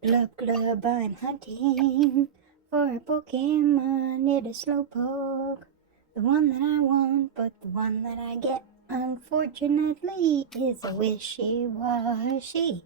Glub glub, I'm hunting for a Pokemon. It is Slowpoke, the one that I want, but the one that I get, unfortunately, is a wishy-washy.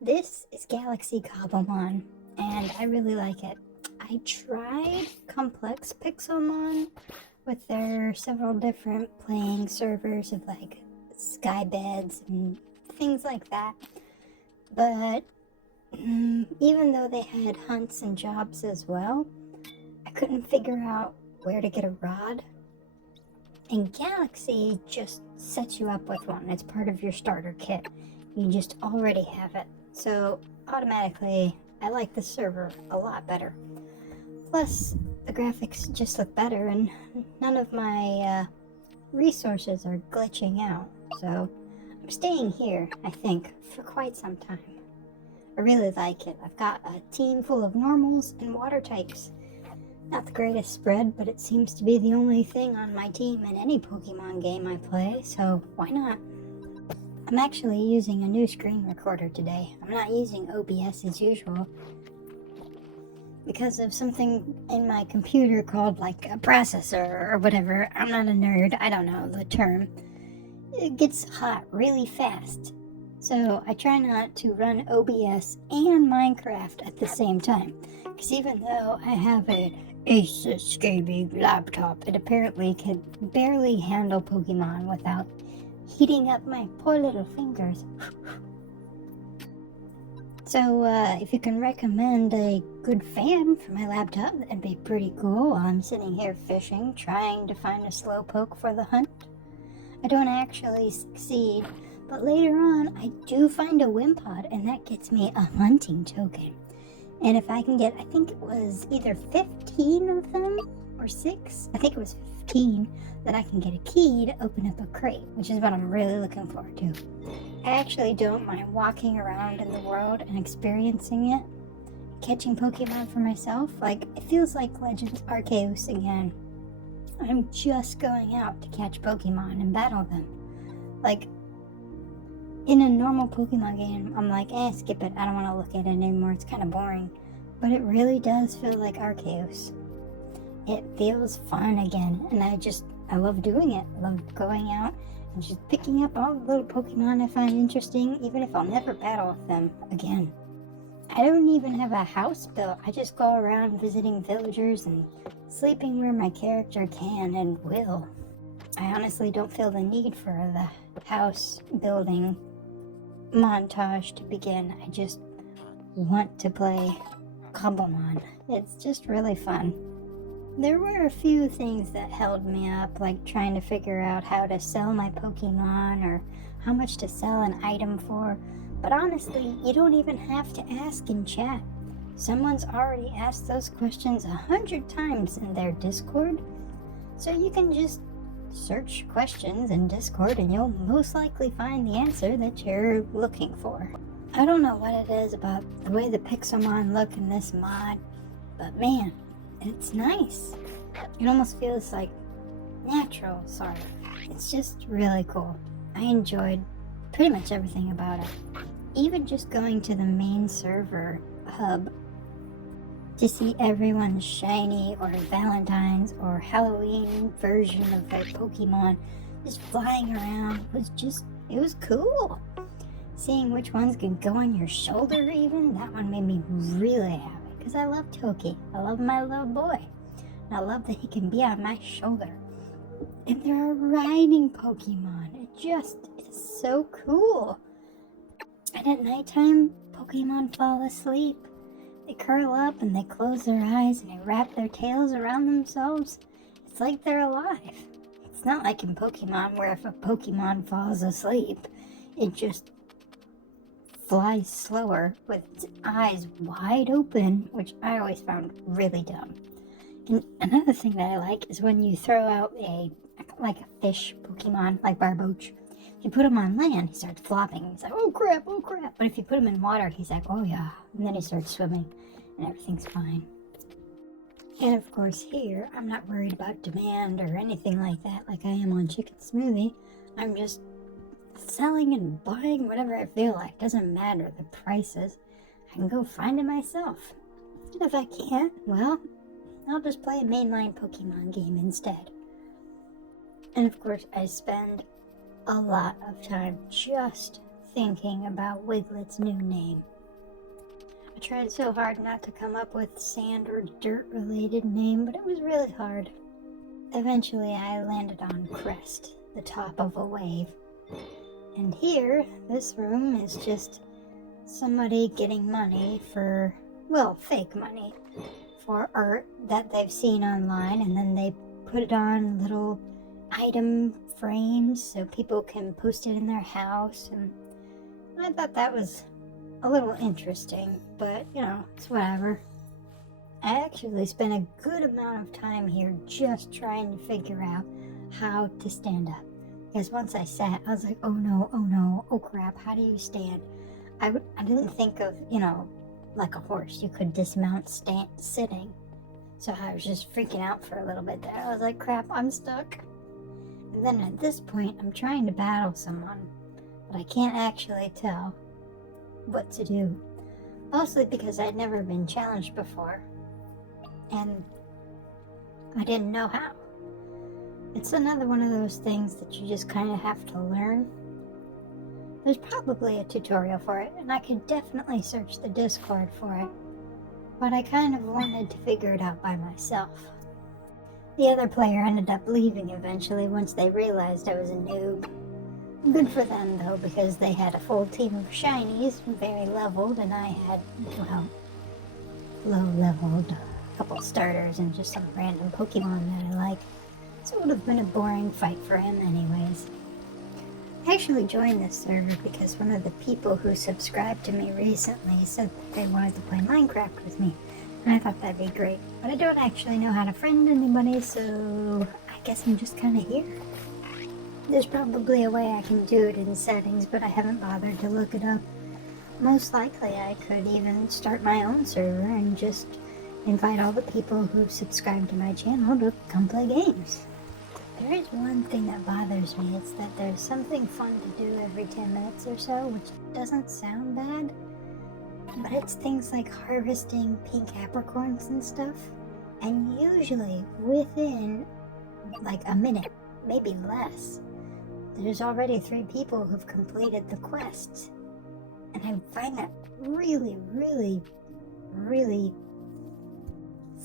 This is Galaxy Cobblemon, and I really like it. I tried Complex Pixelmon with their several different playing servers of like skybeds and things like that, but even though they had hunts and jobs as well, I couldn't figure out where to get a rod. And Galaxy just sets you up with one. It's part of your starter kit. You just already have it. So automatically, I like the server a lot better. Plus, the graphics just look better and none of my resources are glitching out. So I'm staying here, I think, for quite some time. I really like it. I've got a team full of normals and water types. Not the greatest spread, but it seems to be the only thing on my team in any Pokemon game I play, so why not? I'm actually using a new screen recorder today. I'm not using OBS as usual because of something in my computer called like a processor or whatever. I'm not a nerd, I don't know the term. It gets hot really fast. So I try not to run OBS and Minecraft at the same time. Because even though I have a Asus gaming laptop, it apparently can barely handle Pokemon without heating up my poor little fingers. So if you can recommend a good fan for my laptop, that'd be pretty cool. I'm sitting here fishing, trying to find a Slowpoke for the hunt. I don't actually succeed. But later on, I do find a Wimpod, and that gets me a hunting token. And if I can get, I think it was either 15 of them or 6, I think it was 15, that I can get a key to open up a crate, which is what I'm really looking forward to. I actually don't mind walking around in the world and experiencing it, catching Pokemon for myself. Like, it feels like Legends Arceus again. I'm just going out to catch Pokemon and battle them. Like, in a normal Pokemon game, I'm like, skip it. I don't want to look at it anymore. It's kind of boring. But it really does feel like Arceus. It feels fun again. And I love doing it. I love going out and just picking up all the little Pokemon I find interesting, even if I'll never battle with them again. I don't even have a house built. I just go around visiting villagers and sleeping where my character can and will. I honestly don't feel the need for the house building montage to begin. I just want to play Cobblemon. It's just really fun. There were a few things that held me up, like trying to figure out how to sell my Pokemon or how much to sell an item for, but honestly, you don't even have to ask in chat. Someone's already asked those questions 100 times in their Discord, so you can just search questions in Discord and you'll most likely find the answer that you're looking for. I don't know what it is about the way the Pixelmon look in this mod, but man, it's nice. It almost feels like natural, sort of. It's just really cool. I enjoyed pretty much everything about it. Even just going to the main server hub to see everyone's shiny or Valentine's or Halloween version of their Pokemon just flying around it was cool. Seeing which ones could go on your shoulder even, that one made me really happy because I love Toki. I love my little boy. And I love that he can be on my shoulder. And there are riding Pokemon. It just is so cool. And at nighttime, Pokemon fall asleep. They curl up and they close their eyes and they wrap their tails around themselves. It's like they're alive. It's not like in Pokemon where if a Pokemon falls asleep, it just flies slower with its eyes wide open, which I always found really dumb. And another thing that I like is when you throw out a fish Pokemon, like Barboach. If you put him on land, he starts flopping. He's like, oh crap, oh crap. But if you put him in water, he's like, oh yeah. And then he starts swimming and everything's fine. And of course here, I'm not worried about demand or anything like that like I am on Chicken Smoothie. I'm just selling and buying whatever I feel like. Doesn't matter the prices. I can go find it myself. And if I can't, well, I'll just play a mainline Pokemon game instead. And of course, I spend a lot of time just thinking about Wiglet's new name. I tried so hard not to come up with sand or dirt related name, but it was really hard. Eventually I landed on Crest, the top of a wave. And here, this room is just somebody getting money for, well, fake money, for art that they've seen online, and then they put it on little item frames so people can post it in their house. And I thought that was a little interesting, but it's whatever. I actually spent a good amount of time here just trying to figure out how to stand up. Because once I sat, I was like, oh no, oh crap, how do you stand? I didn't think of, like a horse, you could dismount sitting. So I was just freaking out for a little bit there. I was like, crap, I'm stuck. And then at this point, I'm trying to battle someone, but I can't actually tell what to do. Mostly because I'd never been challenged before, and I didn't know how. It's another one of those things that you just kind of have to learn. There's probably a tutorial for it, and I could definitely search the Discord for it, but I kind of wanted to figure it out by myself. The other player ended up leaving eventually once they realized I was a noob. Good for them though, because they had a full team of shinies, very leveled, and I had, well, low leveled, a couple starters and just some random Pokemon that I like. So it would have been a boring fight for him anyways. I actually joined this server because one of the people who subscribed to me recently said that they wanted to play Minecraft with me, and I thought that'd be great. But I don't actually know how to friend anybody, so I guess I'm just kind of here. There's probably a way I can do it in settings, but I haven't bothered to look it up. Most likely I could even start my own server and just invite all the people who subscribe to my channel to come play games. There is one thing that bothers me, it's that there's something fun to do every 10 minutes or so, which doesn't sound bad, but it's things like harvesting pink apricorns and stuff, and usually within like a minute, maybe less, there's already 3 people who've completed the quests, and I find that really, really, really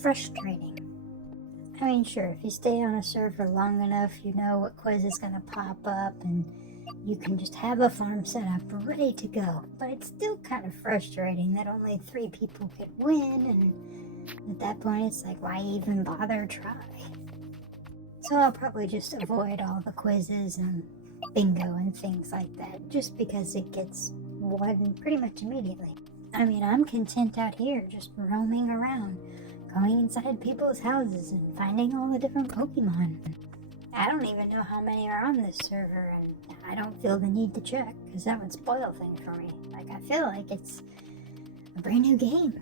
frustrating. I mean, sure, if you stay on a server long enough, you know what quiz is going to pop up, and you can just have a farm set up ready to go. But it's still kind of frustrating that only 3 people can win, and at that point it's like, why even bother try? So I'll probably just avoid all the quizzes and bingo and things like that, just because it gets won pretty much immediately. I mean, I'm content out here just roaming around, going inside people's houses and finding all the different Pokemon. I don't even know how many are on this server, and I don't feel the need to check, because that would spoil things for me. Like, I feel like it's a brand new game.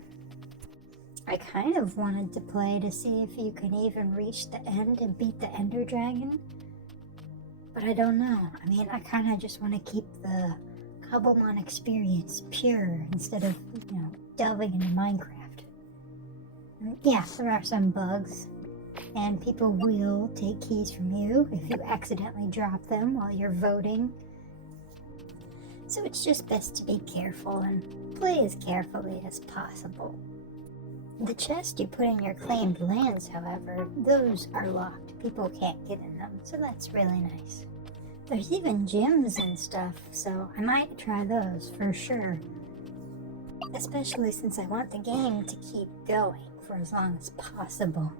I kind of wanted to play to see if you can even reach the end and beat the Ender Dragon, but I don't know. I mean, I kind of just want to keep the Cobblemon experience pure instead of, delving into Minecraft. And yeah, there are some bugs, and people will take keys from you if you accidentally drop them while you're voting. So it's just best to be careful and play as carefully as possible. The chests you put in your claimed lands, however, those are locked. People can't get in them, so that's really nice. There's even gyms and stuff, so I might try those for sure. Especially since I want the game to keep going for as long as possible.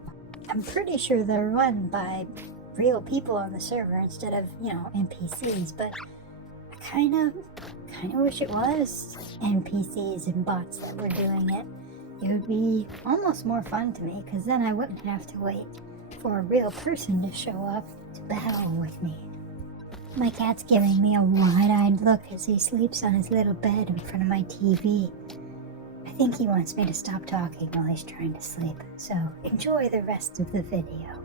I'm pretty sure they're run by real people on the server instead of, NPCs, but I kind of wish it was NPCs and bots that were doing it. It would be almost more fun to me, because then I wouldn't have to wait for a real person to show up to battle with me. My cat's giving me a wide-eyed look as he sleeps on his little bed in front of my TV. I think he wants me to stop talking while he's trying to sleep, so enjoy the rest of the video.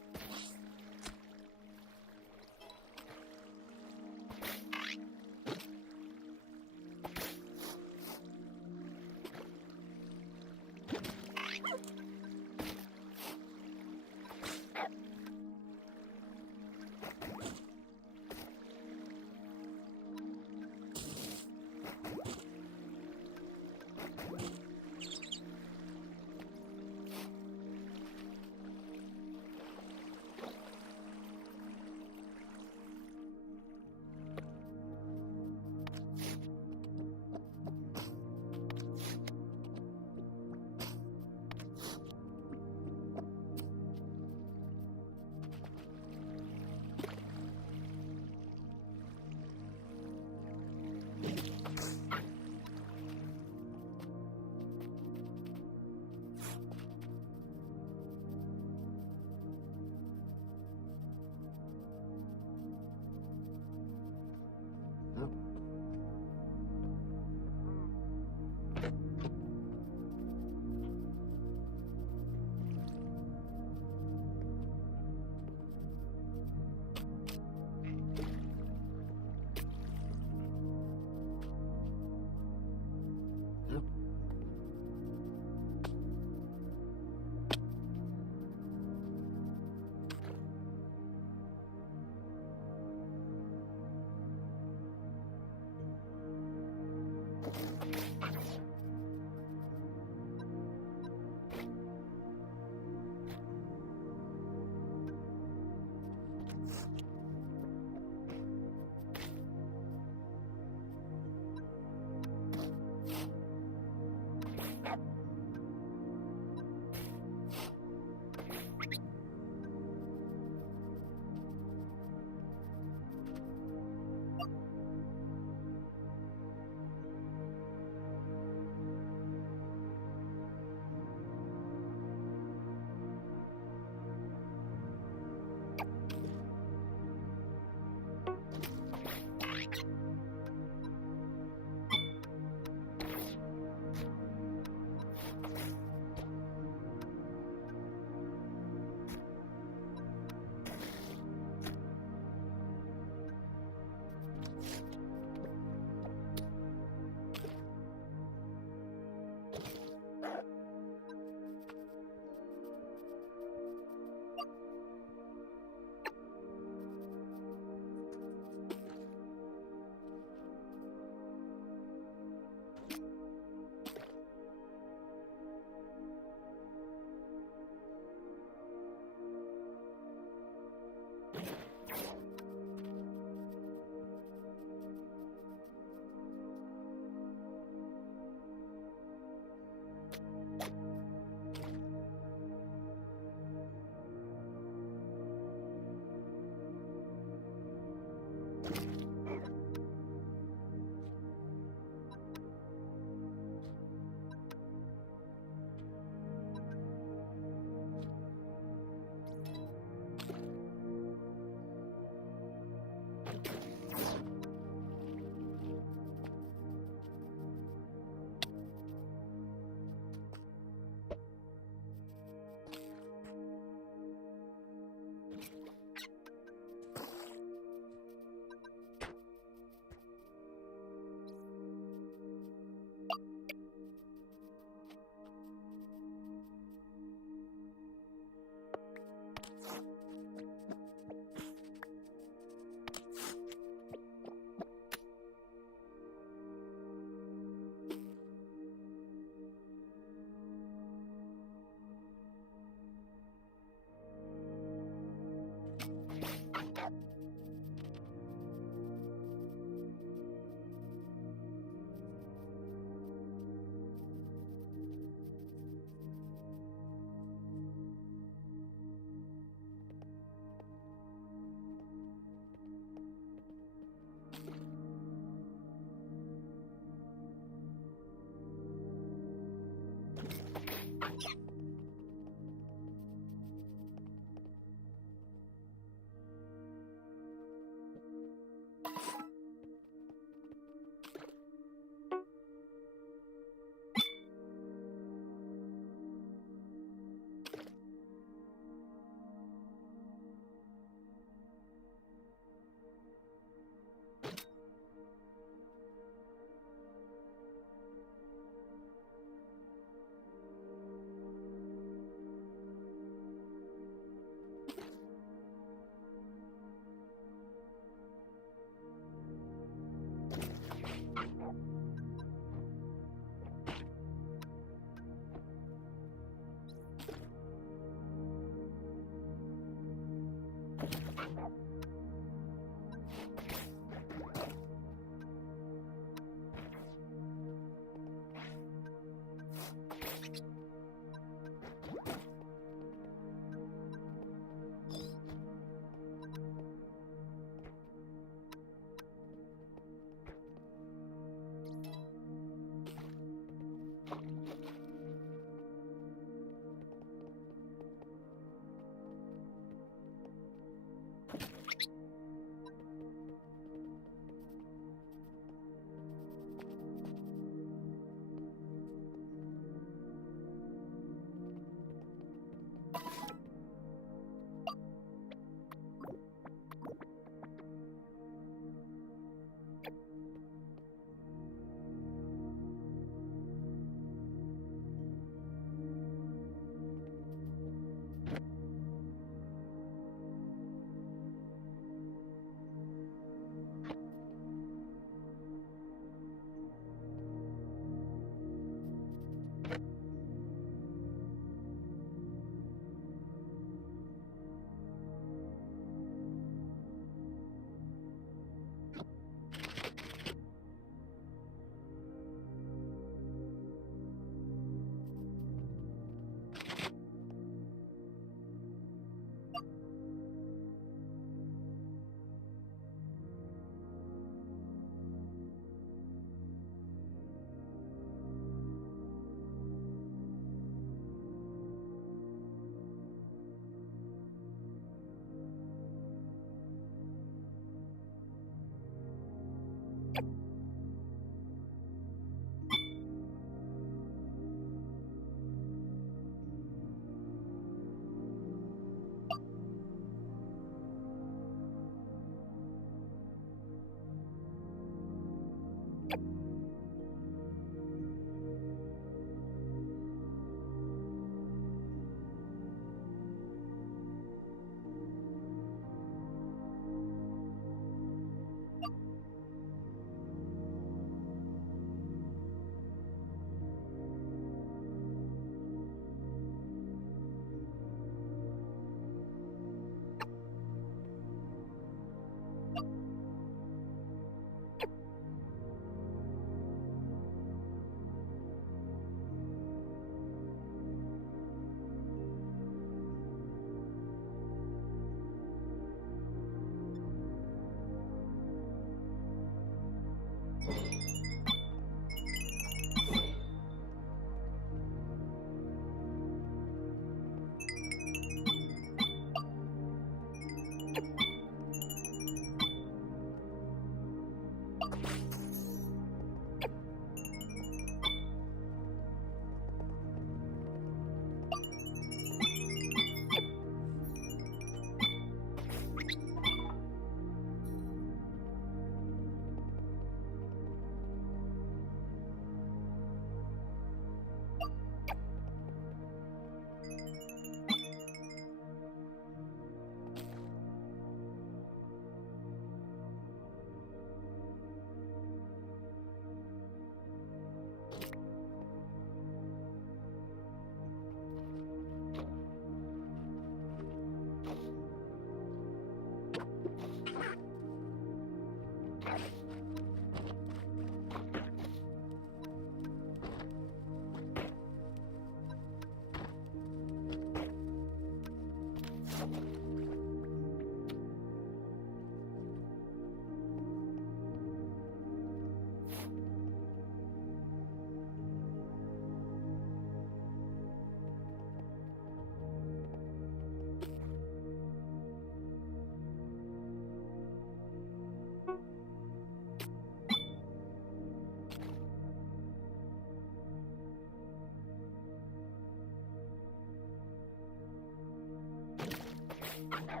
you